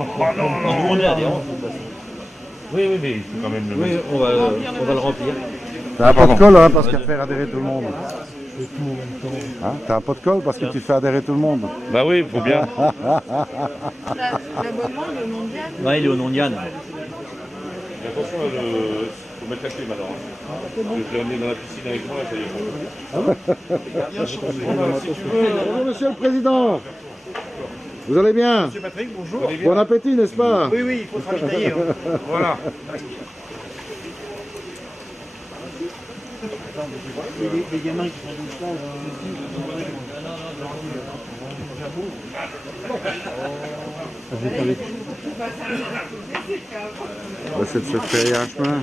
Oh non, non, On est adhérents. Oui, oui, mais il faut quand même le Oui, mettre. on va le remplir. T'as un protocole hein, parce qu'à faire adhérer tout le monde. Hein, t'as un protocole parce que tu fais adhérer tout le monde. Bah oui, il faut bien. L'abonnement, il est au nom de Diane. Ouais, il est au nom de Yann. Attention, il faut mettre la clé maintenant. Je l'ai emmené dans la piscine avec moi, ça y est. Bonjour Monsieur le Président. Vous allez bien? Monsieur Patrick, bonjour. Bon appétit, n'est-ce pas? Oui, oui, il faut se ravitailler. Hein. Voilà. Les gamins qui font du stage. On va essayer de se créer un chemin.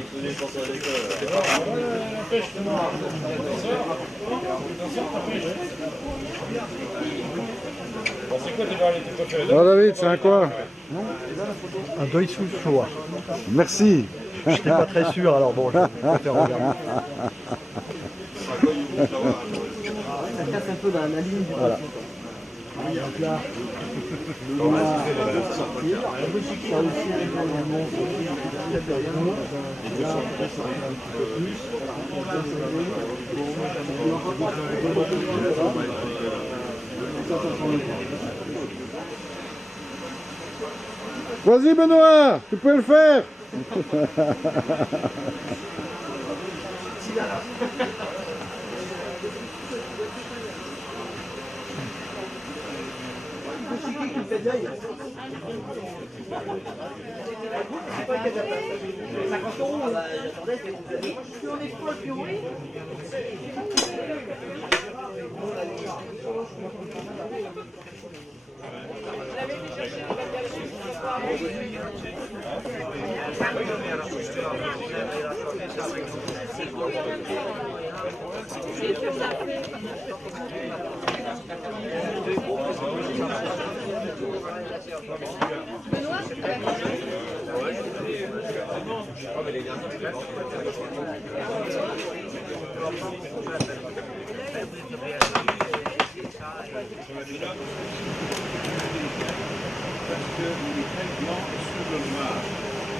C'est quoi tes variétés préférées? Alors David, c'est un quoi? Un Deutsche Shoah. Merci. Je n'étais pas très sûr, alors bon, je préfère regarder. Ça casse un peu la ligne du voilà. Donc là, on va sortir. Ça aussi, normalement, là, on peut sortir un petit peu plus. Vas-y Benoît, tu peux le faire.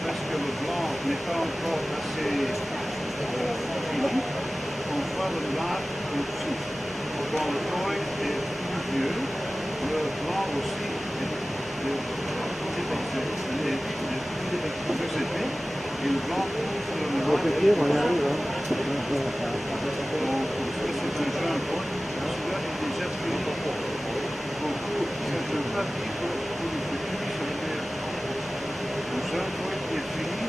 Parce que le blanc n'est pas encore assez fini, on voit le noir au-dessus. Quand le coin est plus vieux, le blanc aussi est plus épais, et le blanc couvre le noir. Donc, c'est un jeune point, celui-là est déjà fini. Donc, c'est un papier pour le futur, ça veut dire le jeune point qui est fini,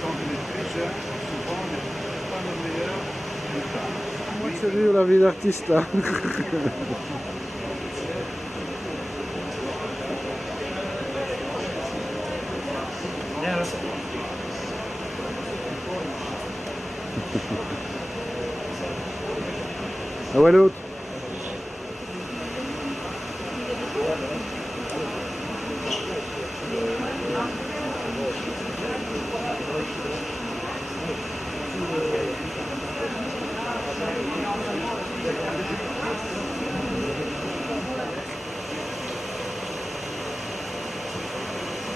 quand il est très jeune, souvent n'est pas le meilleur plus tard. Moi, sérieux, la vie d'artiste là. Ah ouais l'autre.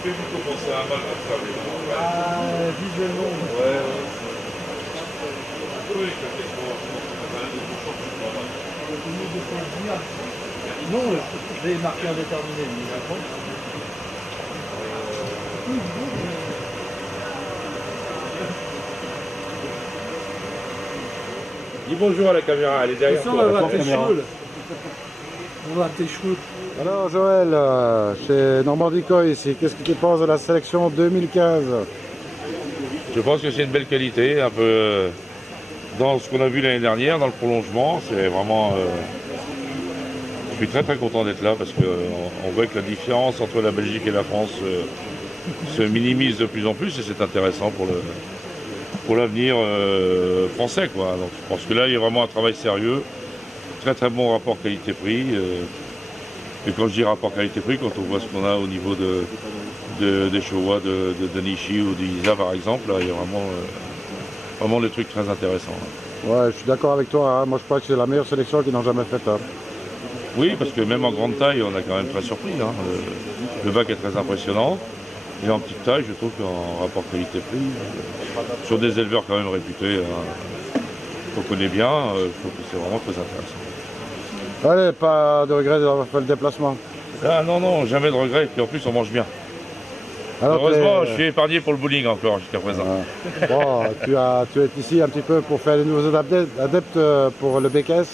Vous commencez à mal à travailler. Visuellement, Ouais. Oui, non, je vais marquer indéterminé. dis bonjour à la caméra, elle est derrière toi. On va voir tes cheveux. On va voir tes cheveux. Alors Joël, chez Normandie Co ici, qu'est-ce que tu penses de la sélection 2015? Je pense que c'est une belle qualité, un peu dans ce qu'on a vu l'année dernière, dans le prolongement. C'est vraiment. Je suis très très content d'être là parce qu'on voit que la différence entre la Belgique et la France se minimise de plus en plus et c'est intéressant pour l'avenir français, quoi. Donc, je pense que là, il y a vraiment un travail sérieux, très très bon rapport qualité-prix. Et quand je dis rapport qualité-prix, quand on voit ce qu'on a au niveau des Showa de Nishi ou d'Isa par exemple, là, il y a vraiment des trucs très intéressants. Ouais, je suis d'accord avec toi, hein. Moi je crois que c'est la meilleure sélection qu'ils n'ont jamais faite. Hein. Oui, parce que même en grande taille, on est quand même très surpris. Hein. Le bac est très impressionnant. Et en petite taille, je trouve qu'en rapport qualité-prix, sur des éleveurs quand même réputés, qu'on connaît bien, je trouve que c'est vraiment très intéressant. Allez, pas de regret d'avoir fait le déplacement. Ah non, non, jamais de regret. Et puis en plus, on mange bien. Alors heureusement, je suis épargné pour le bowling encore jusqu'à présent. Bon, tu es ici un petit peu pour faire les nouveaux adeptes pour le BKS.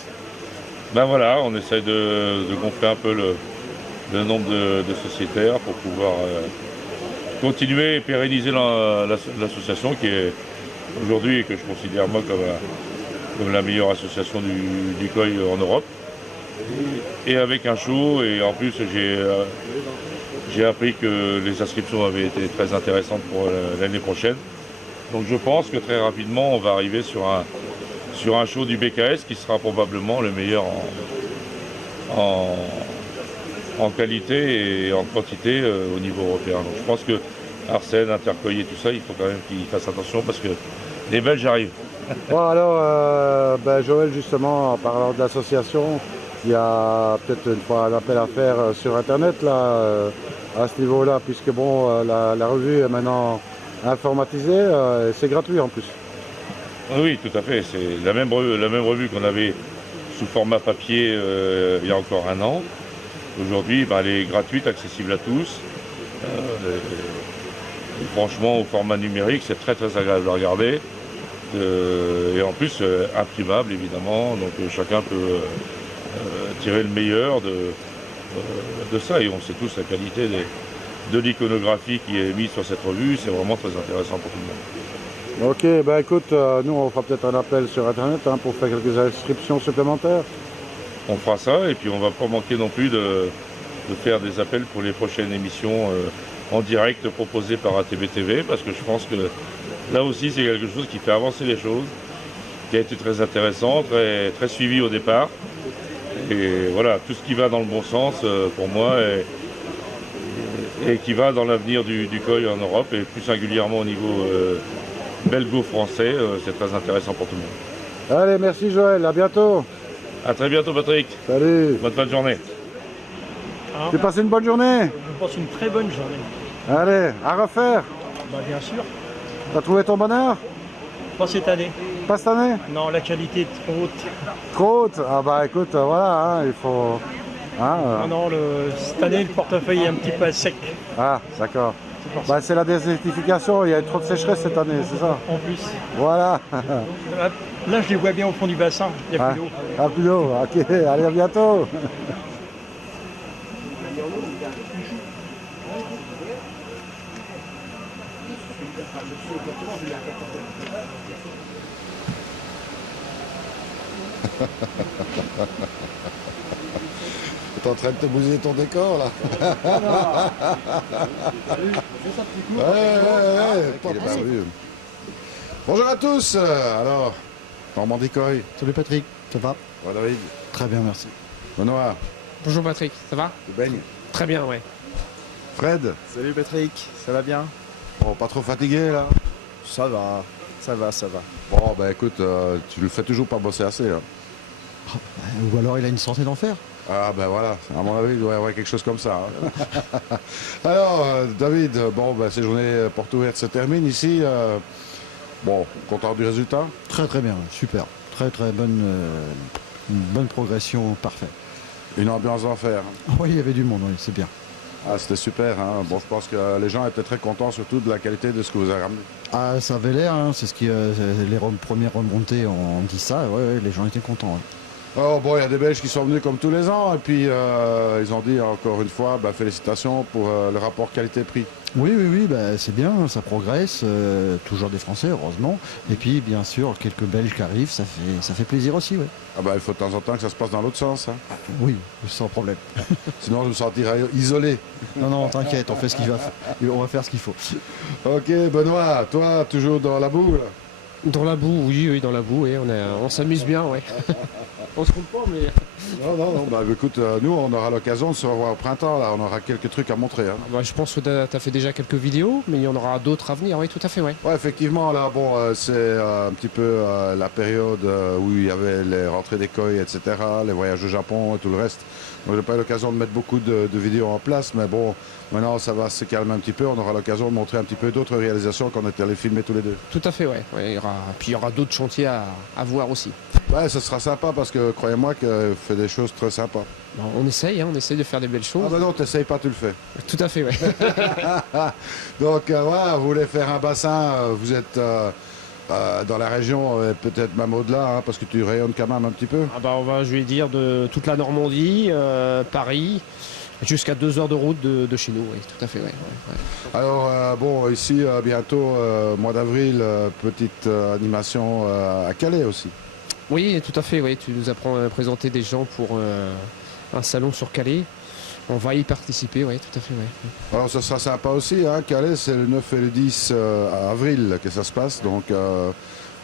Ben voilà, on essaye de gonfler un peu le nombre de sociétaires pour pouvoir continuer et pérenniser l'association qui est aujourd'hui et que je considère moi comme la meilleure association du koi en Europe. Et avec un show, et en plus j'ai appris que les inscriptions avaient été très intéressantes pour l'année prochaine. Donc je pense que très rapidement on va arriver sur un show du BKS qui sera probablement le meilleur en qualité et en quantité au niveau européen. Donc je pense que Arsène, Intercoy et tout ça, il faut quand même qu'ils fassent attention parce que les Belges arrivent. Bon alors, Joël justement, en parlant de l'association, il y a peut-être une fois un appel à faire sur internet là, à ce niveau-là, puisque bon, la revue est maintenant informatisée, et c'est gratuit en plus. Oui, tout à fait. C'est la même revue qu'on avait sous format papier il y a encore un an. Aujourd'hui, elle est gratuite, accessible à tous. Franchement, au format numérique, c'est très très agréable à regarder. Et en plus, imprimable évidemment. Donc chacun peut tirer le meilleur de ça. Et on sait tous la qualité de l'iconographie qui est mise sur cette revue. C'est vraiment très intéressant pour tout le monde. Ok, écoute, nous on fera peut-être un appel sur internet pour faire quelques inscriptions supplémentaires. On fera ça et puis on ne va pas manquer non plus de faire des appels pour les prochaines émissions en direct proposées par ATB-TV parce que je pense que là aussi c'est quelque chose qui fait avancer les choses, qui a été très intéressant, très, très suivi au départ. Et voilà, tout ce qui va dans le bon sens pour moi et qui va dans l'avenir du koi en Europe et plus singulièrement au niveau belgo-français, c'est très intéressant pour tout le monde. Allez, merci Joël, à bientôt. A très bientôt Patrick. Salut. Bonne fin de journée. Tu passes une bonne journée? Je passe une très bonne journée. Allez, à refaire. Bien sûr. T'as trouvé ton bonheur? Pas cette année. Pas cette année? Non, la qualité est trop haute. Trop haute? Ah écoute, voilà, il faut... Non, cette année le portefeuille est un petit peu sec. Ah, d'accord. C'est la désertification, il y a eu trop de sécheresse cette année, c'est ça? En plus. Voilà. Là, je les vois bien au fond du bassin, il n'y a plus d'eau. Ah, plus d'eau, ok, allez, à bientôt. T'es en train de te bousiller ton décor là. Bonjour à tous. Alors, Normandie Koi. Salut Patrick, ça va? Ouais, David. Très bien, merci. Benoît. Bonjour Patrick, ça va? Tu baignes? Très bien, ouais. Fred. Salut Patrick, ça va bien? Bon, pas trop fatigué là? Ça va, ça va, ça va. Bon, écoute, tu le fais toujours pas bosser assez là. Ou alors il a une santé d'enfer. Ah voilà, à mon avis, il doit y avoir quelque chose comme ça. Hein. Alors, David, ces journées portes ouvertes se terminent ici. Content du résultat? Très très bien, super. Très très bonne, une bonne progression, parfait. Une ambiance d'enfer. Oui, il y avait du monde, oui, c'est bien. Ah, c'était super. Hein. Bon, je pense que les gens étaient très contents, surtout de la qualité de ce que vous avez ramené. Ah, ça avait l'air, hein, c'est ce qui, les premières remontées ont dit ça. Ouais, les gens étaient contents. Ouais. Oh bon, il y a des Belges qui sont venus comme tous les ans et puis ils ont dit encore une fois félicitations pour le rapport qualité-prix. Oui, c'est bien, ça progresse, toujours des Français heureusement, et puis bien sûr quelques Belges qui arrivent, ça fait plaisir aussi, ouais. Ah il faut de temps en temps que ça se passe dans l'autre sens. Hein. Oui, sans problème. Sinon je me sentirais isolé. Non, t'inquiète, on fait ce qu'il va faire, on va faire ce qu'il faut. Ok, Benoît, toi toujours dans la boue là? Dans la boue, oui, dans la boue, oui, on s'amuse bien, ouais. On se compte pas, mais... Non, écoute, nous on aura l'occasion de se revoir au printemps, là, on aura quelques trucs à montrer. Hein. Je pense que tu as fait déjà quelques vidéos, mais il y en aura d'autres à venir, oui, tout à fait, ouais. Ouais, effectivement, là, c'est un petit peu la période où il y avait les rentrées des koi, etc., les voyages au Japon et tout le reste. Donc, j'ai pas eu l'occasion de mettre beaucoup de vidéos en place, mais bon, maintenant ça va se calmer un petit peu. On aura l'occasion de montrer un petit peu d'autres réalisations qu'on était allés filmer tous les deux. Tout à fait, ouais. Puis il y aura d'autres chantiers à voir aussi. Ouais, ce sera sympa parce que croyez-moi qu'il fait des choses très sympas. Bon, on essaye de faire des belles choses. Ah bah non, t'essayes pas, tu le fais. Tout à fait, ouais. Donc voilà, vous voulez faire un bassin, vous êtes dans la région, peut-être même au-delà, hein, parce que tu rayonnes quand même un petit peu. Ah bah, je vais dire de toute la Normandie, Paris, jusqu'à 2 heures de route de chez nous, oui, tout à fait, ouais. Alors bon, ici bientôt, mois d'avril, petite animation à Calais aussi. Oui, tout à fait, oui. Tu nous as présenté des gens pour un salon sur Calais. On va y participer, oui, tout à fait, oui. Alors ça sera sympa aussi, hein. Calais, c'est le 9 et le 10 avril que ça se passe. Donc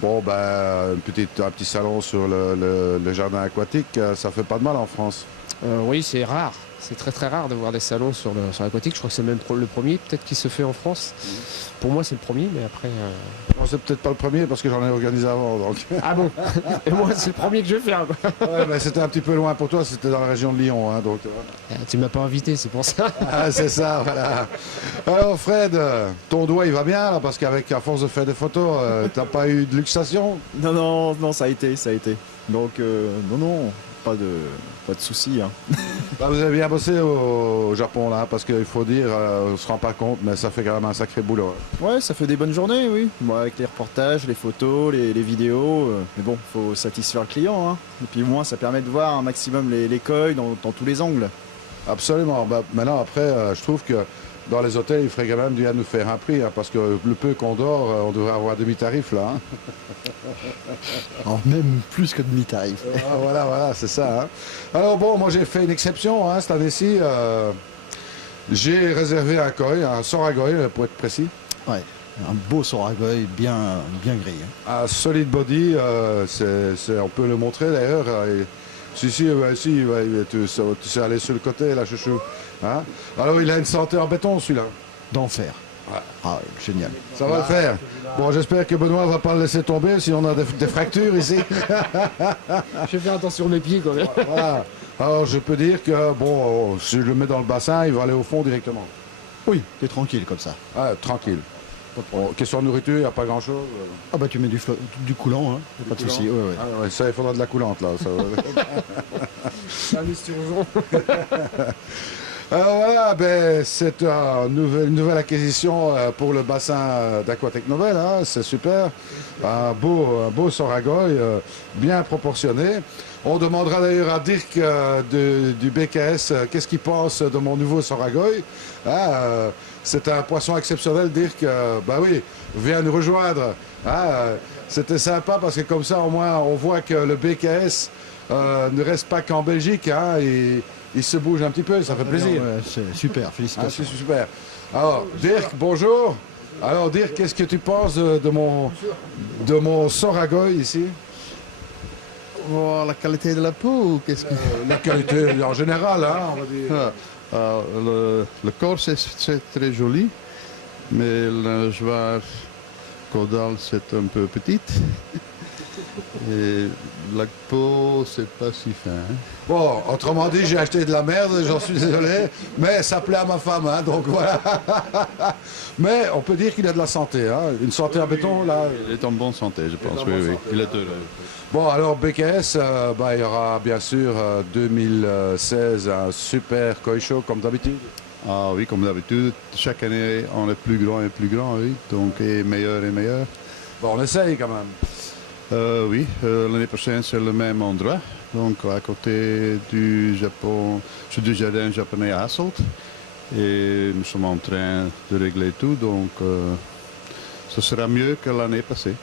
bon, ben, un petit salon sur le jardin aquatique, ça fait pas de mal en France. Oui, c'est rare. C'est très très rare de voir des salons sur l'aquatique. Je crois que c'est même le premier peut-être qui se fait en France. Pour moi c'est le premier, mais après... Non, c'est peut-être pas le premier parce que j'en ai organisé avant. Donc. Ah bon. Et moi c'est le premier que je vais faire, quoi. Ouais, mais c'était un petit peu loin pour toi, c'était dans la région de Lyon. Hein, donc, Tu m'as pas invité, c'est pour ça. Ah, c'est ça, voilà. Alors Fred, ton doigt il va bien là, parce qu'avec à force de faire des photos, t'as pas eu de luxation? Non, ça a été. Donc, non, pas de soucis. Hein. Bah, vous avez bien bossé au Japon là, parce qu'il faut dire, on se rend pas compte, mais ça fait quand même un sacré boulot. Ouais, ça fait des bonnes journées, oui. Moi, avec les reportages, les photos, les vidéos. Mais bon, faut satisfaire le client. Hein. Et puis au moins, ça permet de voir un maximum les koi dans tous les angles. Absolument. Bah, maintenant, après, je trouve que dans les hôtels, il ferait quand même bien nous faire un prix, hein, parce que le peu qu'on dort, on devrait avoir demi-tarif là. Hein. Alors, même plus que demi-tarif. Ah, voilà, c'est ça. Hein. Alors bon, moi j'ai fait une exception hein, cette année-ci. J'ai réservé un koi, un soragoy pour être précis. Ouais, un beau soragoy bien gris. Hein. Un solid body, on peut le montrer d'ailleurs. Si, tu sais aller sur le côté là, chouchou. Hein. Alors il a une santé en béton celui-là. D'enfer. Ouais. Ah, génial. Ça va le faire. Bon, j'espère que Benoît va pas le laisser tomber si on a des fractures ici. Je vais faire attention à mes pieds, quand même. Voilà. Alors je peux dire que bon, si je le mets dans le bassin, il va aller au fond directement. Oui, t'es tranquille comme ça. Ah, tranquille. Bon, question de nourriture, il n'y a pas grand-chose. Ah bah tu mets du coulant, hein. Pas de souci. Ouais. Ah, ouais, ça, il faudra de la coulante là. Un esturgeon. Alors voilà, ben, c'est une nouvelle acquisition pour le bassin d'Aquatec Novel, hein, c'est super. Un beau soragoy, bien proportionné. On demandera d'ailleurs à Dirk du BKS qu'est-ce qu'il pense de mon nouveau soragoy. C'est un poisson exceptionnel, Dirk. Bah oui, viens nous rejoindre. C'était sympa parce que comme ça, au moins, on voit que le BKS ne reste pas qu'en Belgique. Hein, et il se bouge un petit peu, ça fait plaisir. Ouais, c'est super, félicitations. C'est super. Alors, Dirk, bonjour. Alors, Dirk, qu'est-ce que tu penses de mon soragoy ici? Voir la qualité de la peau ou qu'est-ce que... La qualité en général, hein, on va dire. Le corps, c'est très joli, mais la nageoire caudale, c'est un peu petite. Et la peau, c'est pas si fin. Hein. Bon, autrement dit, j'ai acheté de la merde, j'en suis désolé, mais ça plaît à ma femme, hein, donc voilà. Mais on peut dire qu'il a de la santé, hein, une santé en béton, là. Il est en bonne santé, je pense, oui. Il est heureux. Bon, alors BKS, il y aura bien sûr 2016 un super koi show comme d'habitude. Ah oui, comme d'habitude, chaque année, on est plus grand et plus grand, oui, donc et meilleur et meilleur. Bon, on essaye quand même. Oui, l'année prochaine, c'est le même endroit, donc à côté du Japon, du jardin japonais à Hasselt. Et nous sommes en train de régler tout, donc ce sera mieux que l'année passée.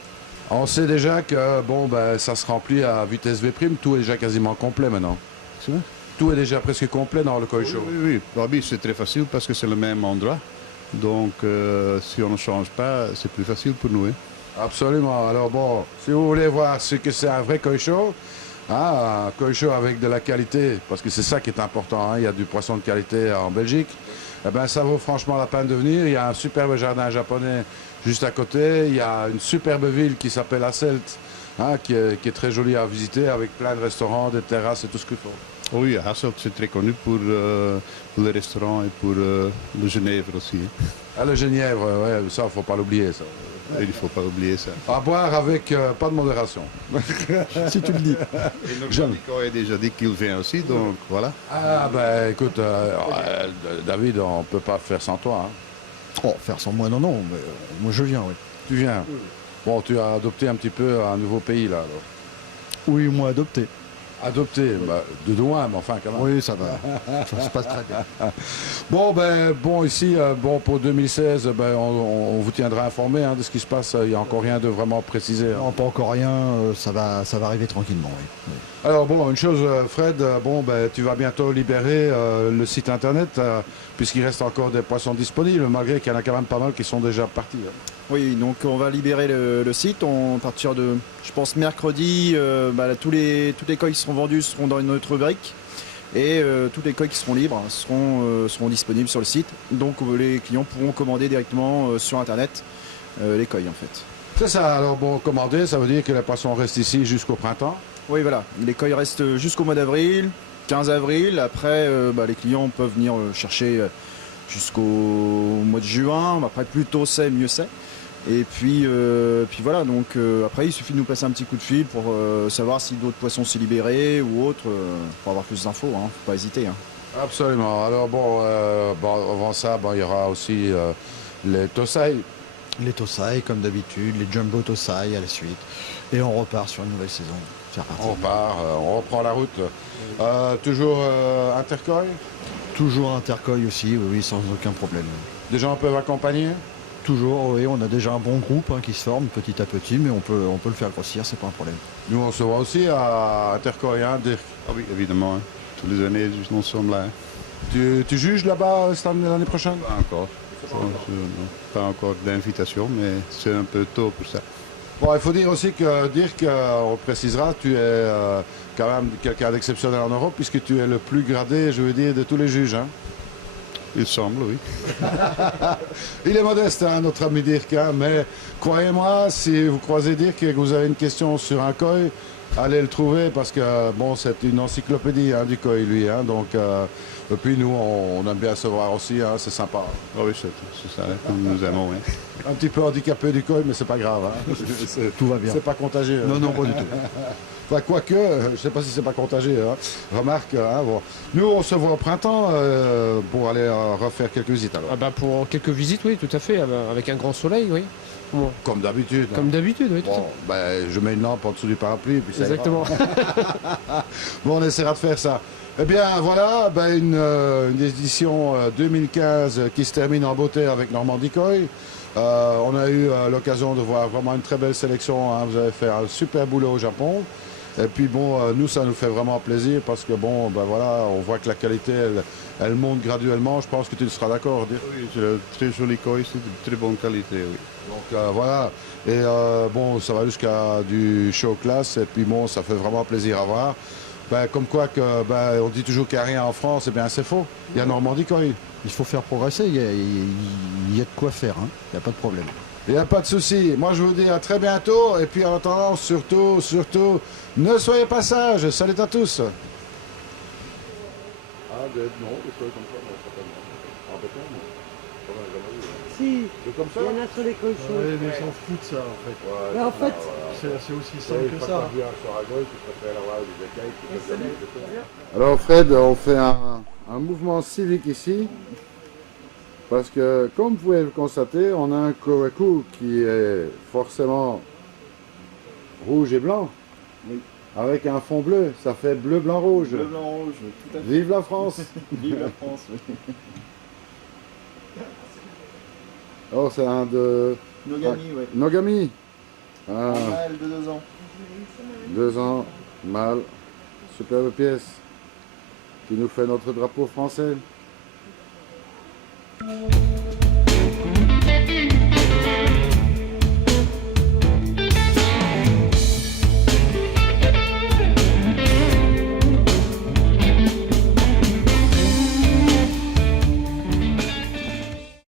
On sait déjà que bon, ça se remplit à vitesse V', tout est déjà quasiment complet maintenant. C'est vrai? Tout est déjà presque complet dans le koi show. Oui, c'est très facile parce que c'est le même endroit. Donc si on ne change pas, c'est plus facile pour nous. Hein. Absolument. Alors bon, si vous voulez voir ce que c'est un vrai koi show, un koi show avec de la qualité, parce que c'est ça qui est important, hein, il y a du poisson de qualité en Belgique, eh ben, ça vaut franchement la peine de venir. Il y a un superbe jardin japonais juste à côté, il y a une superbe ville qui s'appelle Hasselt, hein, qui est très jolie à visiter avec plein de restaurants, des terrasses et tout ce qu'il faut. Oui, Hasselt, c'est très connu pour les restaurants et pour le Genève aussi. Ah, le Genièvre, ouais, ça, faut pas l'oublier, ça. Il ne faut pas oublier ça. À boire avec pas de modération. Si tu le dis. Et Nico a déjà dit qu'il vient aussi, donc voilà. Ah, ben écoute, David, on peut pas faire sans toi. Hein. Oh, faire sans moi, non, non, mais moi je viens, oui. Tu viens. Bon, tu as adopté un petit peu un nouveau pays, là, alors. Oui, moi adopté. Adopté, bah, de loin, mais enfin, quand même. Oui, ça va. Ça se passe très bien. Bon, ici, bon, pour 2016, ben, on vous tiendra informé hein, de ce qui se passe. Il n'y a encore rien de vraiment précisé. Hein. Non, pas encore rien, ça va arriver tranquillement, oui. Oui. Alors bon, une chose, Fred, bon, ben, tu vas bientôt libérer le site internet, puisqu'il reste encore des poissons disponibles, malgré qu'il y en a quand même pas mal qui sont déjà partis. Hein. Oui, donc on va libérer le site. À partir de, je pense, mercredi, toutes les coques qui seront vendues seront dans une autre rubrique. Et toutes les coques qui seront libres seront disponibles sur le site. Donc les clients pourront commander directement sur internet les coques en fait. C'est ça, alors bon, commander, ça veut dire que les poissons restent ici jusqu'au printemps. Oui, voilà. Les coques restent jusqu'au mois d'avril, 15 avril. Après, les clients peuvent venir chercher jusqu'au mois de juin. Après, plus tôt c'est, mieux c'est. Et puis voilà, donc après, il suffit de nous passer un petit coup de fil pour savoir si d'autres poissons sont libérés ou autres, pour avoir plus d'infos. Hein. Faut pas hésiter. Hein. Absolument. Alors bon, avant ça, il y aura aussi les Tosai. Les Tosai, comme d'habitude, les Jumbo Tosai à la suite. Et on repart sur une nouvelle saison. C'est reparti. On repart, on reprend la route. Toujours Intercoy. Toujours Intercoy aussi, oui, sans aucun problème. Des gens peuvent accompagner. Toujours, oui, on a déjà un bon groupe qui se forme petit à petit, mais on peut le faire grossir, c'est pas un problème. Nous, on se voit aussi à Intercoy, hein, Dirk. Ah oui, évidemment. Hein. Tous les années, nous sommes là. Tu juges là-bas l'année prochaine? Pas encore. Pas encore d'invitation, mais c'est un peu tôt pour ça. Bon, il faut dire aussi que Dirk, on précisera, tu es quand même quelqu'un d'exceptionnel en Europe, puisque tu es le plus gradé, je veux dire, de tous les juges. Hein. Il semble, oui. Il est modeste, hein, notre ami Dirk, hein, mais croyez-moi, si vous croisez Dirk et que vous avez une question sur un koi, allez le trouver parce que bon, c'est une encyclopédie hein, du koi, lui. Hein, donc, et puis nous, on aime bien se voir aussi, hein, c'est sympa. Oh oui, c'est ça, nous aimons. Hein. Un petit peu handicapé du koi, mais c'est pas grave. Hein. Tout va bien. C'est pas contagieux. Non, non, pas du tout. Enfin, quoique, je ne sais pas si c'est pas contagieux. Hein. Remarque, hein, bon. Nous, on se voit au printemps pour aller refaire quelques visites. Alors. Ah bah pour quelques visites, oui, tout à fait, avec un grand soleil, oui. Bon. Comme d'habitude. Hein. Comme d'habitude, oui. Bon, je mets une lampe en dessous du parapluie. Puis ça Exactement. Bon, on essaiera de faire ça. Eh bien, voilà, une édition 2015 qui se termine en beauté avec Normandie Koi. On a eu l'occasion de voir vraiment une très belle sélection. Hein. Vous avez fait un super boulot au Japon. Et puis bon, nous, ça nous fait vraiment plaisir parce que bon, voilà, on voit que la qualité, elle monte graduellement. Je pense que tu seras d'accord. Oui, c'est un très joli koi, c'est de très bonne qualité, oui. Donc voilà. Et bon, ça va jusqu'à du show class. Et puis bon, ça fait vraiment plaisir à voir. Comme quoi que on dit toujours qu'il n'y a rien en France, et bien c'est faux. Il y a Normandie Koi. Il faut faire progresser, il y a de quoi faire, hein. Il n'y a pas de problème. Il n'y a pas de souci. Moi, je vous dis à très bientôt. Et puis, en attendant, surtout, ne soyez pas sages. Salut à tous. Si, il y en a sur les cochons. Oui, mais ils s'en foutent ça en fait. Mais en fait, C'est aussi simple que ça. Alors, Fred, on fait un mouvement civique ici. Parce que, comme vous pouvez le constater, on a un Koweku qui est forcément rouge et blanc. Oui. Avec un fond bleu, ça fait bleu, blanc, rouge. Bleu, blanc, rouge, tout à fait. Vive la France. Vive la France, oui. Oh, c'est un de... Nogami, oui. Nogami. Ah, Un mâle de 2 ans. 2 ans, mâle, superbe pièce, qui nous fait notre drapeau français.